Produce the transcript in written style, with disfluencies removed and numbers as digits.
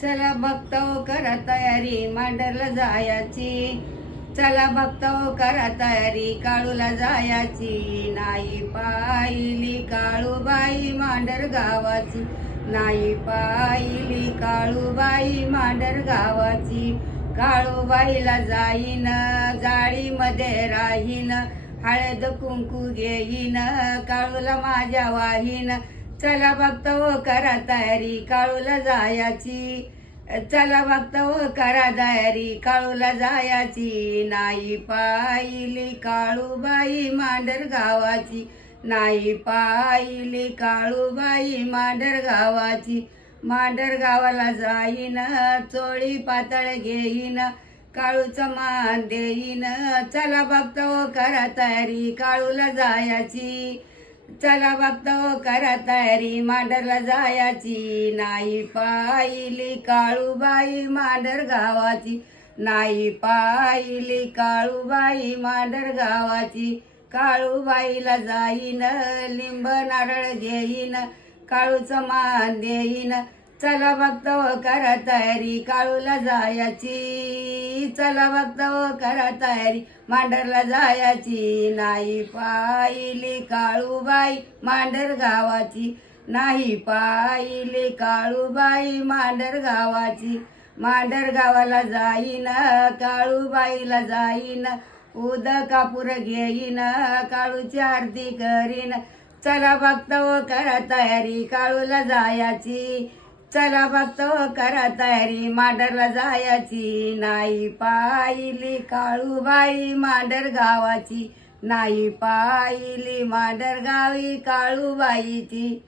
चला बघतो करा तयारी मांडरला जायची. चला बघतो करा तयारी काळूला जायची. नाही पाहिली काळूबाई मांडर गावाची. नाही पाहिली काळूबाई मांडर गावाची. काळूबाईला जाईन जाळीमध्ये राहीन. हळद कुंकू घेईन काळूला माझ्या वाहीन. चला बघतो करा तयारी काळूला जायची. चला बघतो करा तयारी काळूला जायची. नाही पाहिली काळूबाई मांडर गावाची. नाही पाहिली काळूबाई मांडर गावाची. मांडर गावाला जाईन चोळी पातळ घेईन काळूचं मान देईन. चला बघतो करा तयारी काळूला जायची. चला बघतो करा तयारी मांडरला जायची. नाही पाहिली काळूबाई मांडर गावाची. नाही पाहिली काळूबाई मांडर गावाची. काळूबाईला जाईन लिंब नारळ घेईन काळूचं मान देईन. चला बघतो करा तयारी काळूला जायची. चला बघतो करा तयारी मांडरला जायची. नाही पाहिली काळूबाई मांडर गावाची. नाही पाहिली काळूबाई मांडर गावाची. मांडर गावाला जाईन काळूबाईला जाईन. उद कापूर घेईन काळूची आरती करीन. चला बघतो करा तयारी काळूला जायची. चला बघतो करा तयारी मांडरला जायची. नाही पाहिली काळूबाई मांडर गावाची. नाही पाहिली मांडर गावी काळूबाईची.